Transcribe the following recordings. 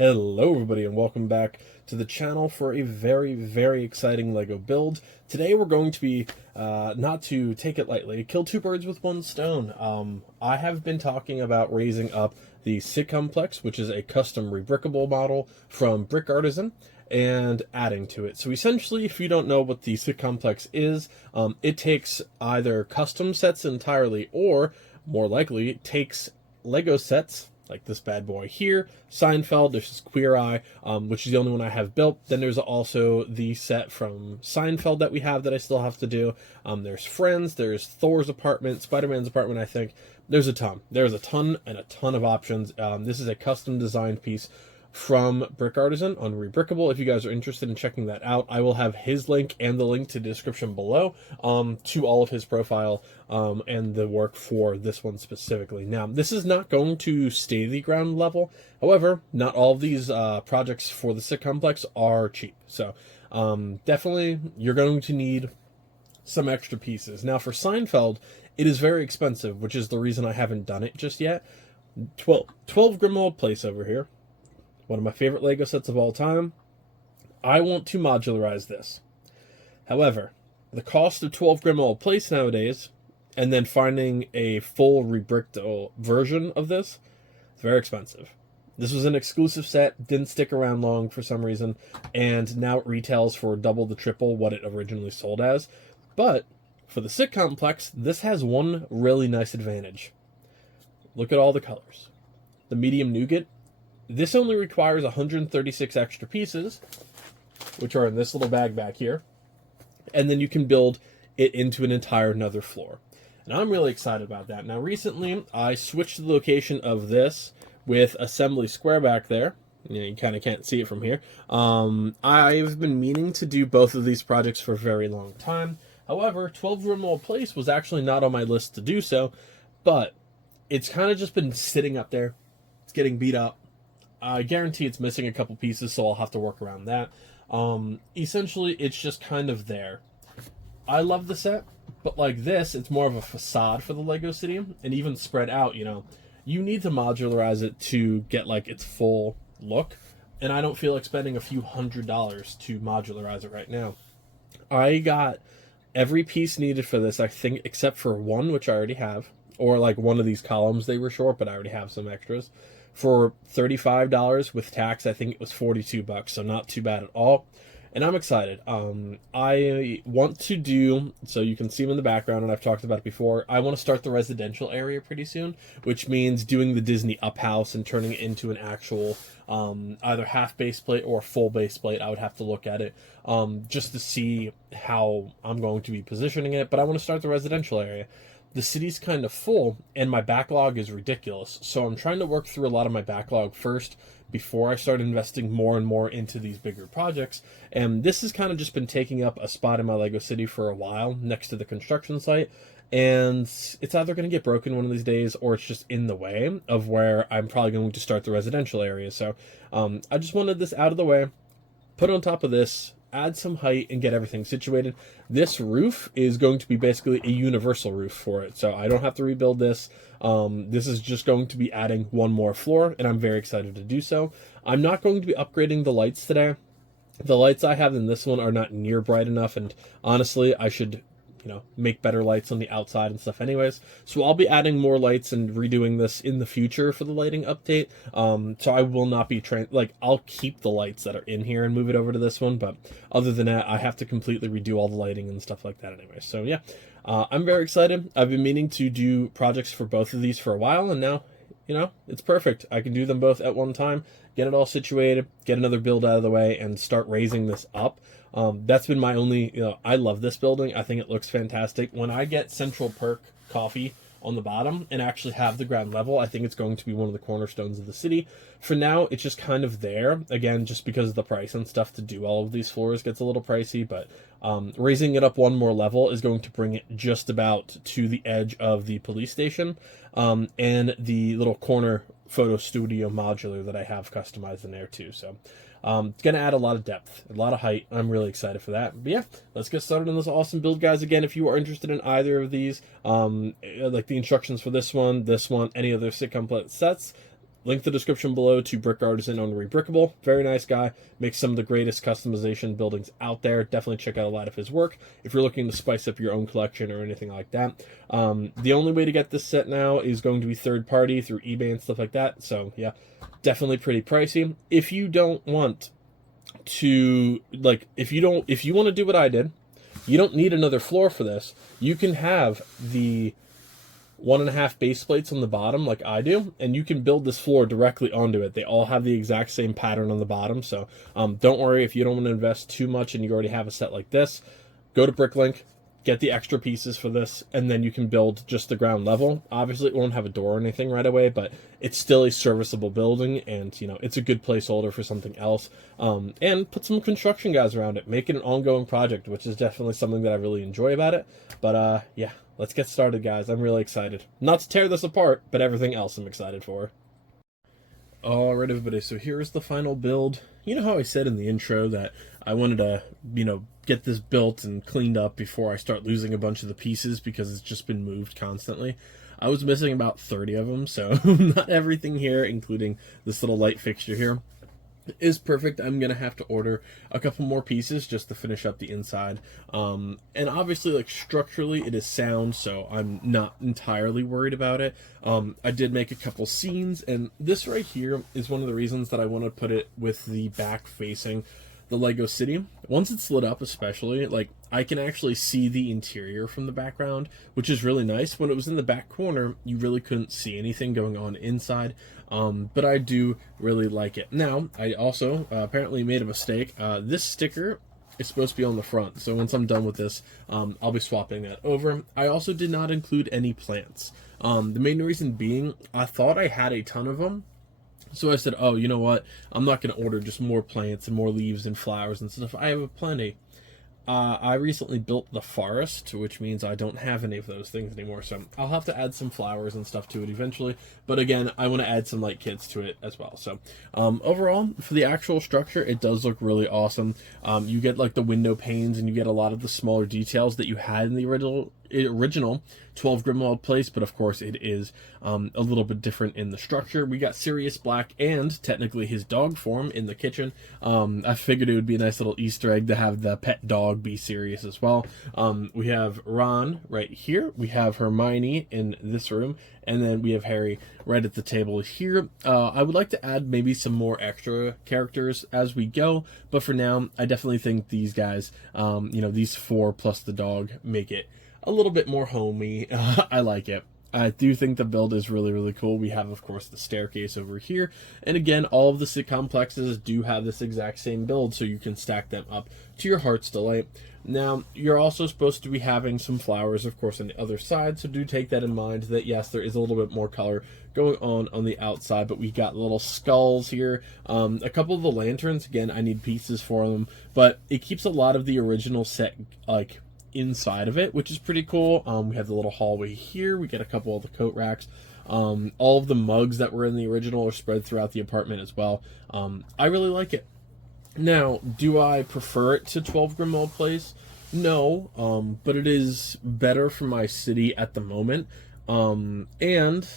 Hello everybody and welcome back to the channel for a very exciting LEGO build. Today we're going to be, not to take it lightly, kill two birds with one stone. I have been talking about raising up the Sitcomplex, which is a custom rebrickable model from Brick Artisan, and adding to it. So essentially, if you don't know what the Sitcomplex is, it takes either custom sets entirely or, more likely, it takes LEGO sets like this bad boy here, Seinfeld, there's this Queer Eye, which is the only one I have built. Then there's also the set from Seinfeld that we have that I still have to do. There's Friends, there's Thor's apartment, Spider-Man's apartment, I think. There's a ton. There's a ton of options. This is a custom designed piece from Brick Artisan on Rebrickable. If you guys are interested in checking that out, I will have his link and the link to the description below to all of his profile and the work for this one specifically. Now, this is not going to stay the ground level. However, not all of these projects for the Sitcomplex are cheap. So definitely you're going to need some extra pieces. Now, for Seinfeld, it is very expensive, which is the reason I haven't done it just yet. 12 Grimmauld place over here. One of my favorite LEGO sets of all time. I want to modularize this. However, the cost of 12 Grimmauld Place nowadays, and then finding a full rebricked version of this, is very expensive. This was an exclusive set, didn't stick around long for some reason, and now it retails for double the triple what it originally sold as. But for the Sitcomplex, this has one really nice advantage. Look at all the colors. The medium nougat. This only requires 136 extra pieces, which are in this little bag back here, and then you can build it into an entire another floor. And I'm really excited about that. Now, recently, I switched the location of this with Assembly Square back there. You kind of can't see it from here. I've been meaning to do both of these projects for a very long time. However, 12 Grimmauld Place was actually not on my list to do so, but it's kind of just been sitting up there. It's getting beat up. I guarantee it's missing a couple pieces, so I'll have to work around that. Essentially, it's just kind of there. I love the set, but like this, it's more of a facade for the LEGO City, and even spread out, you need to modularize it to get like its full look, and I don't feel like spending a few $100s to modularize it right now. I got every piece needed for this, I think, except for one, which I already have, or like one of these columns they were short, but I already have some extras. For $35 with tax, I think it was $42, so not too bad at all. And I'm excited. I want to do, so you can see them in the background, and I've talked about it before, I want to start the residential area pretty soon, which means doing the Disney Up House and turning it into an actual either half base plate or full base plate. I would have to look at it just to see how I'm going to be positioning it, but I want to start the residential area. The city's kind of full, and my backlog is ridiculous, so I'm trying to work through a lot of my backlog first before I start investing more and more into these bigger projects. And this has kind of just been taking up a spot in my LEGO City for a while next to the construction site, and it's either going to get broken one of these days or it's just in the way of where I'm probably going to start the residential area. So I just wanted this out of the way, put on top of this, add some height, and get everything situated. This roof is going to be basically a universal roof for it, so I don't have to rebuild this. This is just going to be adding one more floor, and I'm very excited to do so. I'm not going to be upgrading the lights today. The lights I have in this one are not near bright enough, and honestly, I should make better lights on the outside and stuff anyways. So I'll be adding more lights and redoing this in the future for the lighting update. So I will not be I'll keep the lights that are in here and move it over to this one, but other than that, I have to completely redo all the lighting and stuff like that anyway. So yeah, I'm very excited. I've been meaning to do projects for both of these for a while, and now, it's perfect. I can do them both at one time, get it all situated, get another build out of the way, and start raising this up. That's been my only, I love this building. I think it looks fantastic. When I get Central Perk coffee on the bottom and actually have the ground level, I think it's going to be one of the cornerstones of the city. For now, it's just kind of there. Again, just because of the price and stuff to do all of these floors gets a little pricey, but raising it up one more level is going to bring it just about to the edge of the police station and the little corner photo studio modular that I have customized in there too. So it's going to add a lot of depth, a lot of height. I'm really excited for that. But yeah, let's get started on this awesome build, guys. Again, if you are interested in either of these, like the instructions for this one, any other Sitcomplex sets, Link the description below to Brick Artisan on Rebrickable. Very nice guy. Makes some of the greatest customization buildings out there. Definitely check out a lot of his work if you're looking to spice up your own collection or anything like that. The only way to get this set now is going to be third party through eBay and stuff like that. So yeah, definitely pretty pricey. If you don't want to, like, if you want to do what I did, you don't need another floor for this. You can have the 1.5 base plates on the bottom like I do, and you can build this floor directly onto it. They all have the exact same pattern on the bottom, so don't worry if you don't want to invest too much and you already have a set like this. Go to Bricklink, get the extra pieces for this, and then you can build just the ground level. Obviously, it won't have a door or anything right away, but it's still a serviceable building, and it's a good placeholder for something else. And put some construction guys around it. Make it an ongoing project, which is definitely something that I really enjoy about it. But yeah, let's get started, guys. I'm really excited. Not to tear this apart, but everything else I'm excited for. Alright, everybody, so here's the final build. You know how I said in the intro that I wanted to, get this built and cleaned up before I start losing a bunch of the pieces because it's just been moved constantly? I was missing about 30 of them, so not everything here, including this little light fixture here, is perfect. I'm gonna have to order a couple more pieces just to finish up the inside. And obviously, like, structurally it is sound, so I'm not entirely worried about it. I did make a couple scenes, and this right here is one of the reasons that I want to put it with the back facing the Lego City. Once it's lit up, especially, like, I can actually see the interior from the background, which is really nice. When it was in the back corner, you really couldn't see anything going on inside. But I do really like it. Now, I also apparently made a mistake. This sticker is supposed to be on the front, so once I'm done with this, I'll be swapping that over. I also did not include any plants. The main reason being, I thought I had a ton of them, so I said, oh, you know what, I'm not going to order just more plants and more leaves and flowers and stuff. I have plenty. I recently built the forest, which means I don't have any of those things anymore, so I'll have to add some flowers and stuff to it eventually, but again, I want to add some light kits to it as well. So overall, for the actual structure, it does look really awesome. You get, like, the window panes, and you get a lot of the smaller details that you had in the original 12 Grimmauld place, but of course it is a little bit different in the structure. We got Sirius Black and technically his dog form in the kitchen. I figured it would be a nice little Easter egg to have the pet dog be Sirius as well. We have Ron right here. We have Hermione in this room, and then we have Harry right at the table here. I would like to add maybe some more extra characters as we go, but for now, I definitely think these guys, these 4 plus the dog, make it a little bit more homey. I like it. I do think the build is really, really cool. We have, of course, the staircase over here. And again, all of the Sitcomplexes do have this exact same build, so you can stack them up to your heart's delight. Now, you're also supposed to be having some flowers, of course, on the other side, so do take that in mind that, yes, there is a little bit more color going on the outside, but we got little skulls here. A couple of the lanterns, again, I need pieces for them, but it keeps a lot of the original set, like, inside of it, which is pretty cool. We have the little hallway here. We get a couple of the coat racks. All of the mugs that were in the original are spread throughout the apartment as well. I really like it. Now, do I prefer it to 12 Grimmauld Place? No, but it is better for my city at the moment. And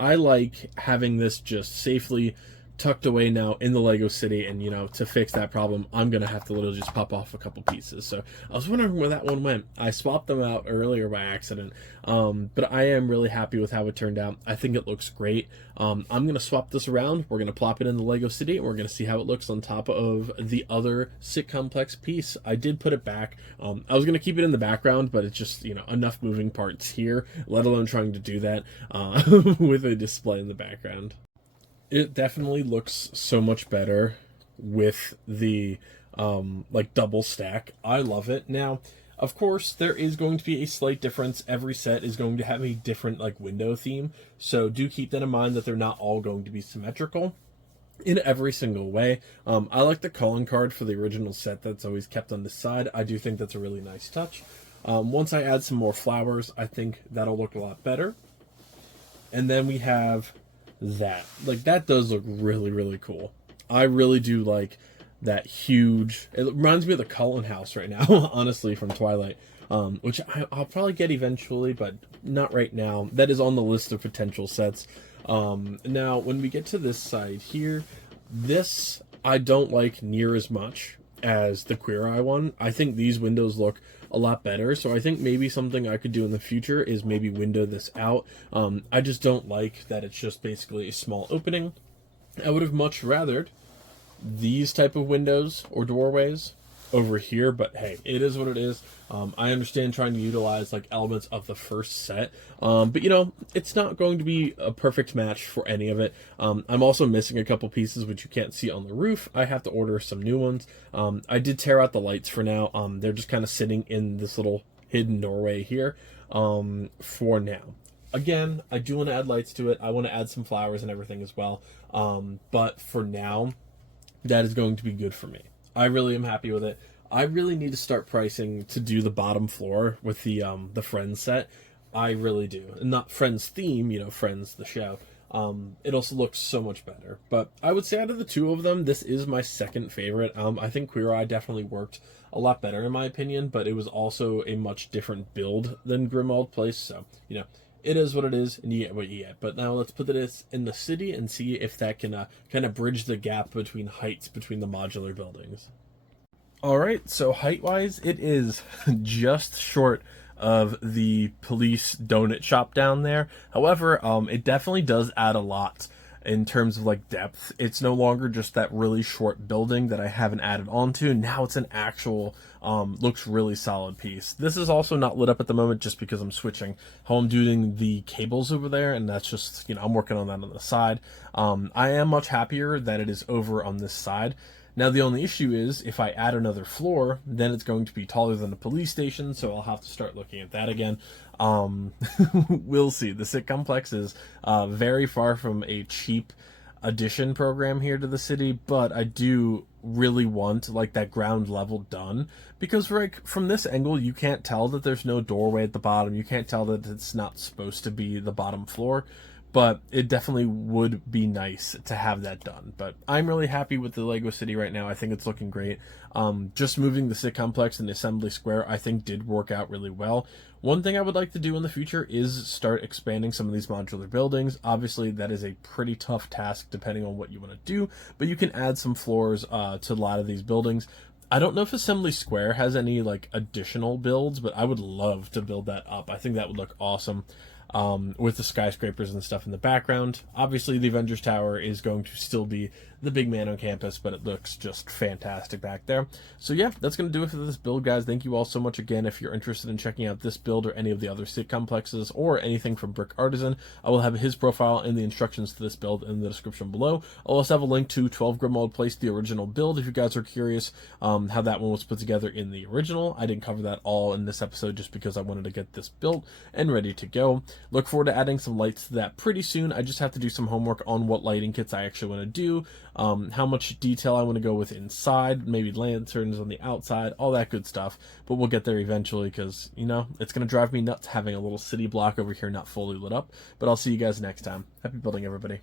I like having this just safely tucked away now in the Lego City, and to fix that problem, I'm gonna have to literally just pop off a couple pieces. So I was wondering where that one went. I swapped them out earlier by accident, but I am really happy with how it turned out. I think it looks great. I'm gonna swap this around. We're gonna plop it in the Lego City, and we're gonna see how it looks on top of the other Sitcomplex piece. I did put it back. I was gonna keep it in the background, but it's just enough moving parts here, let alone trying to do that with a display in the background. It definitely looks so much better with the like double stack. I love it. Now, of course, there is going to be a slight difference. Every set is going to have a different like window theme, so do keep that in mind that they're not all going to be symmetrical in every single way. I like the calling card for the original set that's always kept on the side. I do think that's a really nice touch. Once I add some more flowers, I think that'll look a lot better. And then we have that does look really, really cool. I really do like that huge, it reminds me of the Cullen house right now, honestly, from Twilight, which I'll probably get eventually, but not right now. That is on the list of potential sets. Now, when we get to this side here, this I don't like near as much as the Queer Eye one. I think these windows look a lot better, so I think maybe something I could do in the future is maybe window this out. I just don't like that it's just basically a small opening. I would have much rathered these type of windows or doorways over here, but hey, it is what it is. I understand trying to utilize like elements of the first set, but you know, it's not going to be a perfect match for any of it. I'm also missing a couple pieces which you can't see on the roof. I have to order some new ones. I did tear out the lights for now. They're just kind of sitting in this little hidden doorway here for now. Again, I do want to add lights to it. I want to add some flowers and everything as well, but for now, that is going to be good for me. I really am happy with it. I really need to start pricing to do the bottom floor with the Friends set. I really do. And not Friends theme, you know, Friends the show. It also looks so much better. But I would say out of the two of them, this is my second favorite. I think Queer Eye definitely worked a lot better in my opinion, but it was also a much different build than Grimmauld Place. So, you know, it is what it is, and you get what you get. But now let's put this in the city and see if that can kind of bridge the gap between heights between the modular buildings. All right, so height-wise, it is just short of the police donut shop down there. However, it definitely does add a lot in terms of like depth. It's no longer just that really short building that I haven't added onto. Now it's an actual looks really solid piece. This is also not lit up at the moment just because I'm switching how I'm doing the cables over there, and that's just, you know, I'm working on that on the side. I am much happier that it is over on this side. Now, the only issue is if I add another floor, then it's going to be taller than the police station, so I'll have to start looking at that again. We'll see. The Sitcomplex is very far from a cheap addition program here to the city, but I do really want like that ground level done, because like from this angle you can't tell that there's no doorway at the bottom. You can't tell that it's not supposed to be the bottom floor. But it definitely would be nice to have that done. But I'm really happy with the Lego City right now. I think it's looking great. Just moving the Sitcomplex and the Assembly Square, I think, did work out really well. One thing I would like to do in the future is start expanding some of these modular buildings. Obviously, that is a pretty tough task depending on what you want to do, but you can add some floors to a lot of these buildings. I don't know if Assembly Square has any like additional builds, but I would love to build that up. I think that would look awesome. With the skyscrapers and stuff in the background. Obviously, the Avengers Tower is going to still be the big man on campus, but it looks just fantastic back there. So yeah, that's going to do it for this build, guys. Thank you all so much again. If you're interested in checking out this build or any of the other Sitcomplexes or anything from Brick Artisan, I will have his profile and the instructions to this build in the description below. I'll also have a link to 12 Grimmauld Place, the original build, if you guys are curious how that one was put together in the original. I didn't cover that all in this episode just because I wanted to get this built and ready to go. Look forward to adding some lights to that pretty soon. I just have to do some homework on what lighting kits I actually want to do, how much detail I want to go with inside, maybe lanterns on the outside, all that good stuff. But we'll get there eventually because, you know, it's going to drive me nuts having a little city block over here not fully lit up. But I'll see you guys next time. Happy building, everybody.